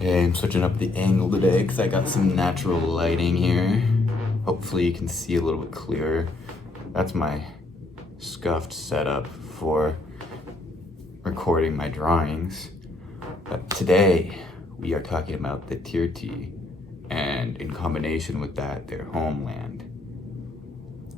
Hey, I'm switching up the angle today because I got some natural lighting here. Hopefully you can see a little bit clearer. That's my scuffed setup for recording my drawings. But today we are talking about the Tyrti, and in combination with that, their homeland.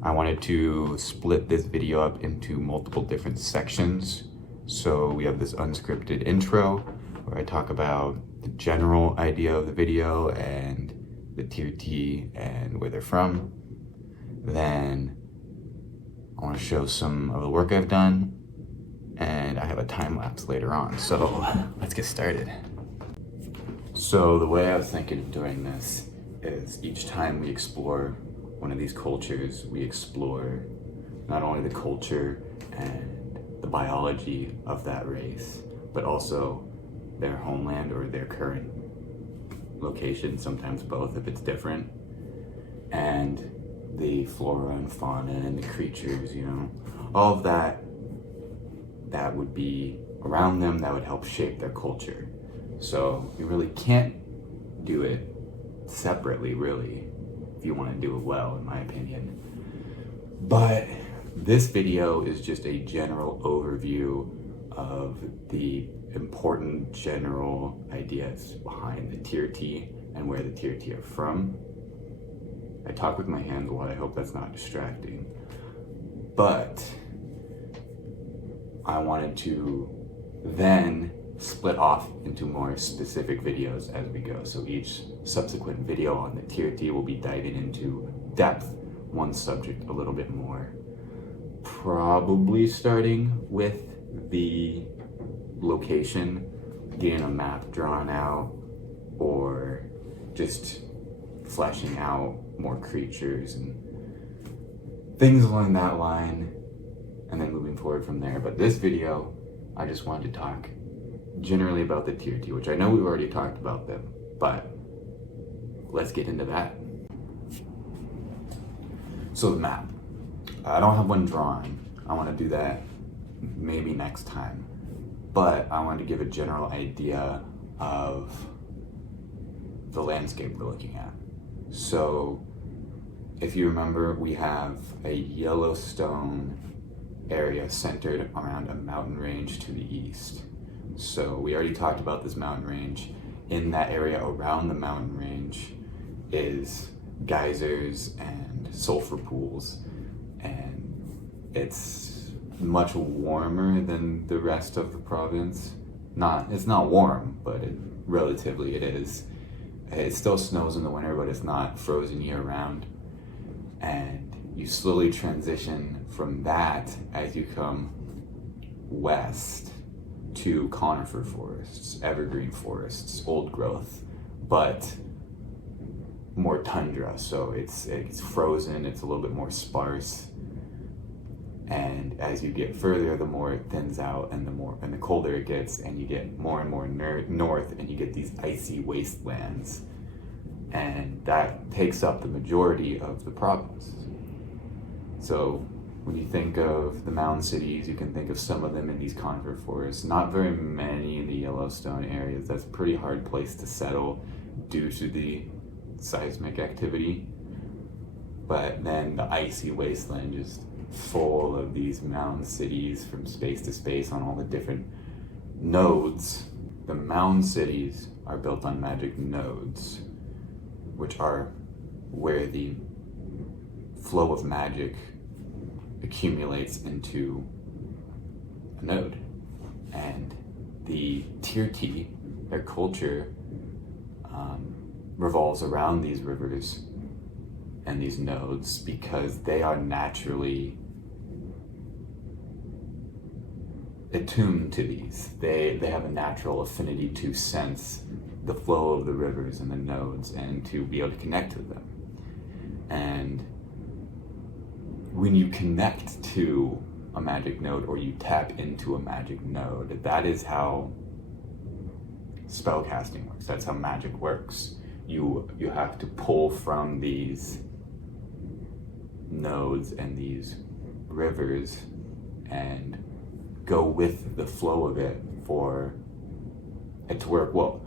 I wanted to split this video up into multiple different sections. So we have this unscripted intro where I talk about the general idea of the video and the Tyrti and where they're from. Then I want to show some of the work I've done, and I have a time lapse later on. So let's get started. So the way I was thinking of doing this is each time we explore one of these cultures, we explore not only the culture and the biology of that race, but also their homeland or their current location, sometimes both if it's different, and the flora and fauna and the creatures, all of that would be around them that would help shape their culture. So you really can't do it separately, really, if you want to do it well, in my opinion. But this video is just a general overview of the important general ideas behind the Tyrti and where the Tyrti are from. I talk with my hands a lot, I hope that's not distracting. But I wanted to then split off into more specific videos as we go. So each subsequent video on the Tyrti will be diving into depth, one subject a little bit more. Probably starting with the location, getting a map drawn out, or just fleshing out more creatures and things along that line, and then moving forward from there. But this video, I just wanted to talk generally about the Tyrti, which I know we've already talked about them, but let's get into that. So the map. I don't have one drawn. I want to do that maybe next time. But I wanted to give a general idea of the landscape we're looking at. So if you remember, we have a Yellowstone area centered around a mountain range to the east. So we already talked about this mountain range. In that area around the mountain range is geysers and sulfur pools, and it's much warmer than the rest of the province. It's not warm, but relatively it is. It still snows in the winter, but it's not frozen year round. And you slowly transition from that as you come west to conifer forests, evergreen forests, old growth, but more tundra. So it's frozen, it's a little bit more sparse. And as you get further, the more it thins out, and the colder it gets, and you get more and more north, and you get these icy wastelands, and that takes up the majority of the province. So when you think of the mountain cities, you can think of some of them in these conifer forests. Not very many in the Yellowstone areas. That's a pretty hard place to settle due to the seismic activity. But then the icy wasteland just full of these mountain cities from space to space on all the different nodes. The mountain cities are built on magic nodes, which are where the flow of magic accumulates into a node. And the Tyrti, their culture, revolves around these rivers and these nodes because they are naturally attuned to these. They have a natural affinity to sense the flow of the rivers and the nodes and to be able to connect to them. And when you connect to a magic node or you tap into a magic node, that is how spellcasting works. That's how magic works. You have to pull from these nodes and these rivers and go with the flow of it for it to work. Well,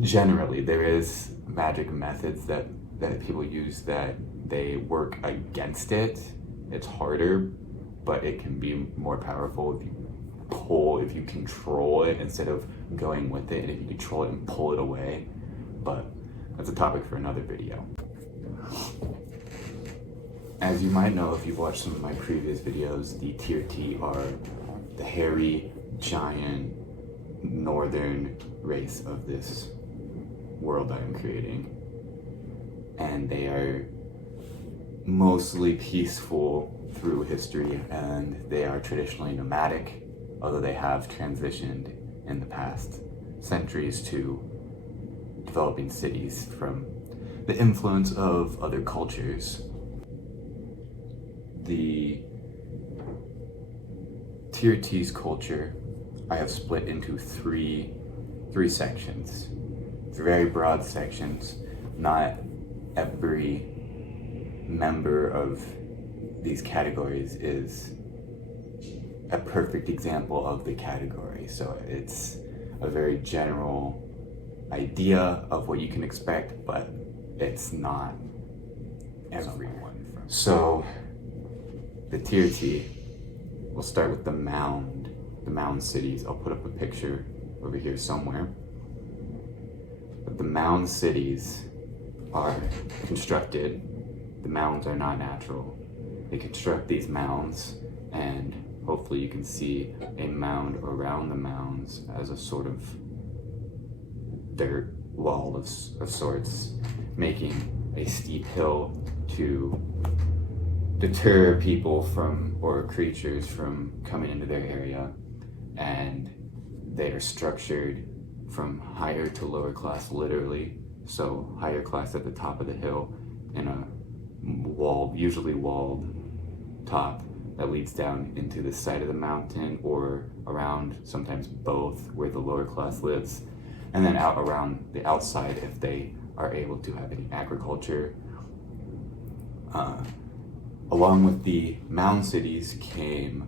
generally, there is magic methods that people use that they work against it. It's harder, but it can be more powerful if you control it instead of going with it, and if you control it and pull it away. But that's a topic for another video. As you might know if you've watched some of my previous videos, the Tyrti are the hairy, giant, northern race of this world I am creating. And they are mostly peaceful through history, and they are traditionally nomadic, although they have transitioned in the past centuries to developing cities from the influence of other cultures. The Tyrti's culture I have split into three sections. Very broad sections. Not every member of these categories is a perfect example of the category, so it's a very general idea of what you can expect, but it's not everyone. So the Tyrti, we'll start with the mound cities. I'll put up a picture over here somewhere. But the mound cities are constructed. The mounds are not natural. They construct these mounds, and hopefully you can see a mound around the mounds as a sort of dirt wall of sorts, making a steep hill to deter people or creatures from coming into their area. And they are structured from higher to lower class, literally. So higher class at the top of the hill in a usually walled top that leads down into the side of the mountain, or around, sometimes both, where the lower class lives, and then out around the outside if they are able to have any agriculture. Along with the mound cities came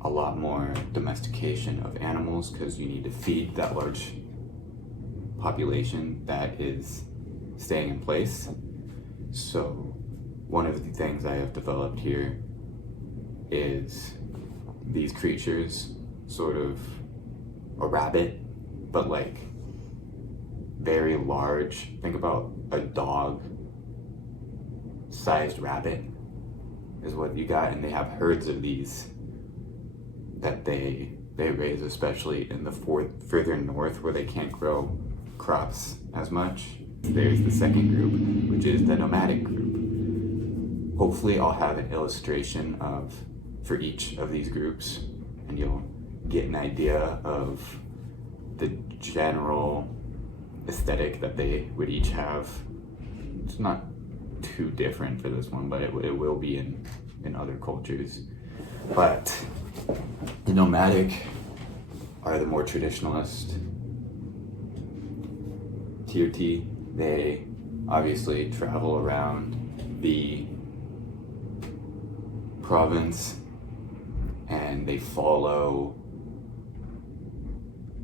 a lot more domestication of animals, because you need to feed that large population that is staying in place. So one of the things I have developed here is these creatures, sort of a rabbit, but like very large. Think about a dog-sized rabbit is what you got, and they have herds of these that they raise, especially in the further north where they can't grow crops as much. There's the second group, which is the nomadic group. Hopefully I'll have an illustration for each of these groups, and you'll get an idea of the general aesthetic that they would each have. It's not too different for this one, but it will be in other cultures. But the nomadic are the more traditionalist Tyrti. They obviously travel around the province, and they follow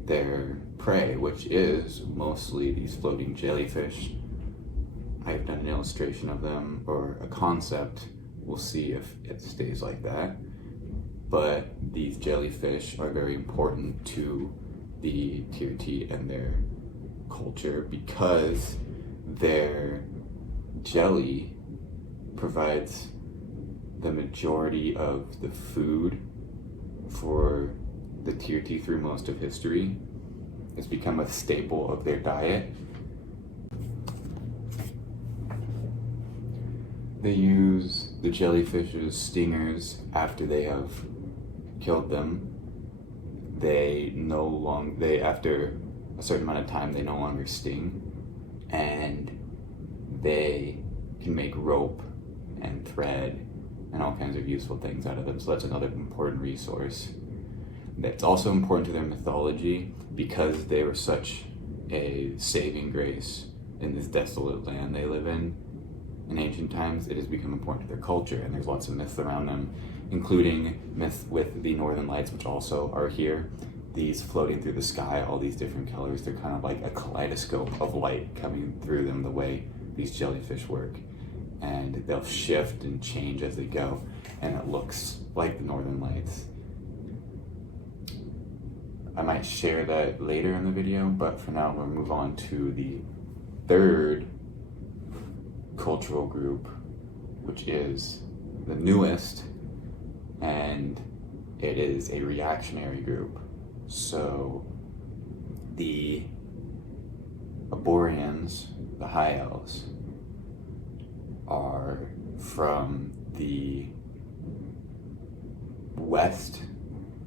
their prey, which is mostly these floating jellyfish. I've done an illustration of them, or a concept. We'll see if it stays like that. But these jellyfish are very important to the Tyrti and their culture, because their jelly provides the majority of the food for the Tyrti through most of history. It's become a staple of their diet. They use the jellyfish's stingers after they have killed them. After a certain amount of time, they no longer sting, and they can make rope and thread and all kinds of useful things out of them. So that's another important resource. That's also important to their mythology, because they were such a saving grace in this desolate land they live in ancient times. It has become important to their culture, and there's lots of myths around them, including myths with the Northern Lights, which also are here. these floating through the sky, all these different colors. They're kind of like a kaleidoscope of light coming through them, the way these jellyfish work. And they'll shift and change as they go, and it looks like the Northern Lights. I might share that later in the video, but for now we'll move on to the third cultural group, which is the newest, and it is a reactionary group. So the Aborians, the High Elves, are from the west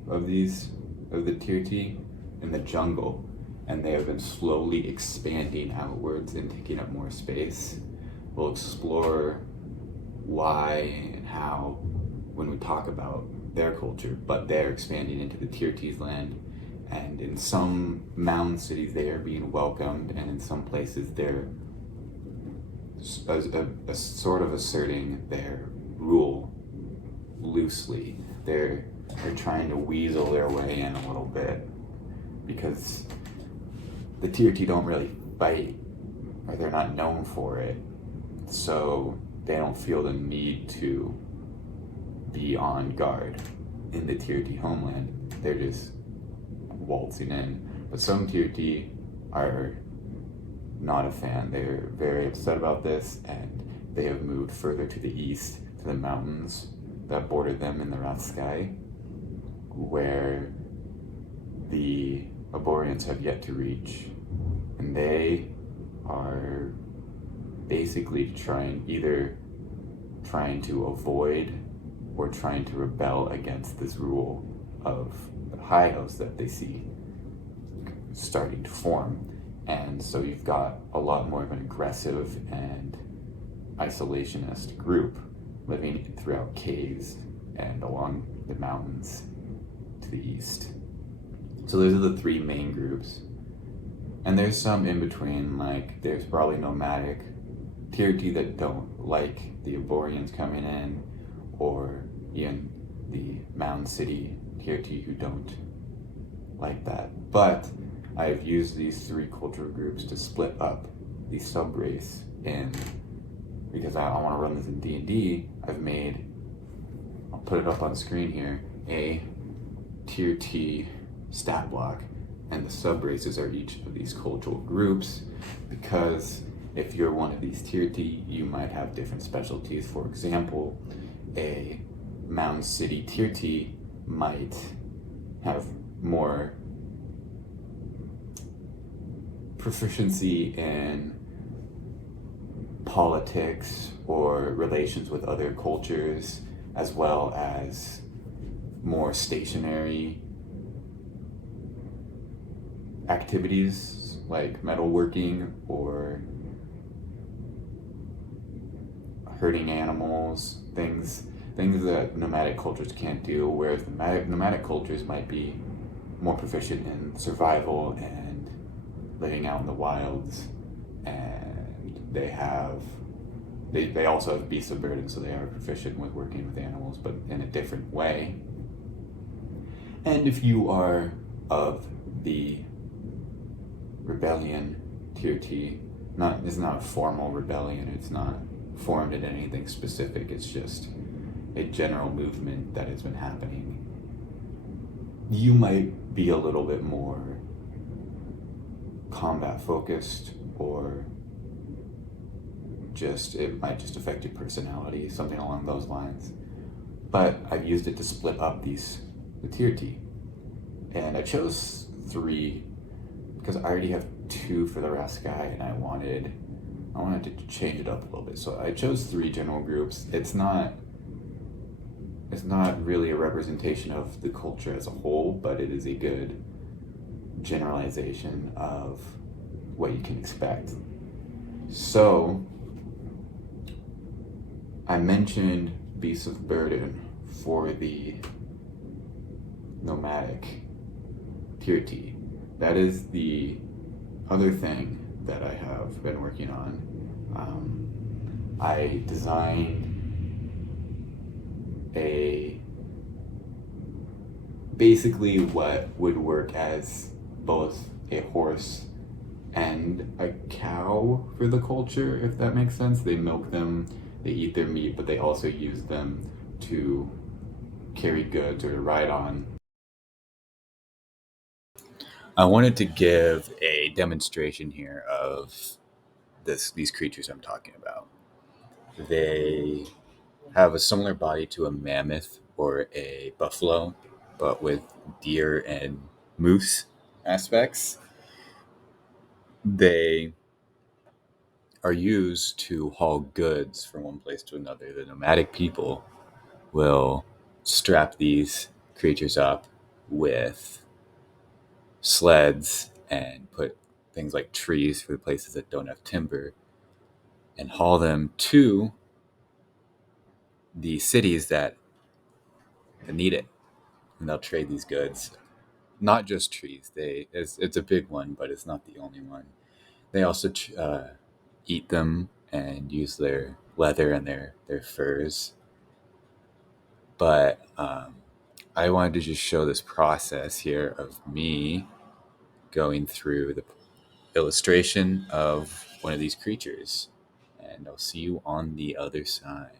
of the Tyrti in the jungle, and they have been slowly expanding outwards and taking up more space. We'll explore why and how when we talk about their culture, but they're expanding into the Tyrti's land, and in some mountain cities they are being welcomed, and in some places they're a sort of asserting their rule loosely. They're trying to weasel their way in a little bit, because the Tyrti don't really fight, or they're not known for it, so they don't feel the need to be on guard in the Tyrti homeland. They're just waltzing in. But some Tyrti are not a fan. They're very upset about this, and they have moved further to the east, to the mountains that border them in the Rathsky, where the Aborians have yet to reach. And they are basically trying to avoid or trying to rebel against this rule of the High Elves that they see starting to form. And so you've got a lot more of an aggressive and isolationist group living throughout caves and along the mountains to the east. So those are the three main groups. And there's some in between, like there's probably nomadic Tyrti that don't like the Aborians coming in, or even the mountain city Tyrti who don't like that. But I've used these three cultural groups to split up the sub-race in, because I want to run this in D&D, I'll put it up on screen here, a tier T stat block, and the sub-races are each of these cultural groups, because if you're one of these tier T, you might have different specialties. For example, a mountain city tier T might have more proficiency in politics or relations with other cultures, as well as more stationary activities like metalworking or herding animals, things that nomadic cultures can't do, whereas the nomadic cultures might be more proficient in survival and living out in the wilds, and they also have beasts of burden, so they are proficient with working with animals, but in a different way. And if you are of the rebellion tier T, it's not a formal rebellion, it's not formed in anything specific, it's just a general movement that has been happening, you might be a little bit more combat focused, or it might just affect your personality, something along those lines. But I've used it to split up the tier T, and I chose 3 because I already have 2 for the Rathsky, and I wanted to change it up a little bit. So I chose 3 general groups. It's not really a representation of the culture as a whole, but it is a good generalization of what you can expect. So I mentioned beasts of burden for the nomadic tier T. That is the other thing that I have been working on. I designed a basically what would work as both a horse and a cow for the culture, if that makes sense. They milk them, they eat their meat, but they also use them to carry goods or to ride on. I wanted to give a demonstration here of these creatures I'm talking about. They have a similar body to a mammoth or a buffalo, but with deer and moose aspects. They are used to haul goods from one place to another. The nomadic people will strap these creatures up with sleds and put things like trees for the places that don't have timber and haul them to the cities that need it. And they'll trade these goods. Not just trees. It's a big one, but it's not the only one. They also eat them and use their leather and their furs. But I wanted to just show this process here of me going through the illustration of one of these creatures. And I'll see you on the other side.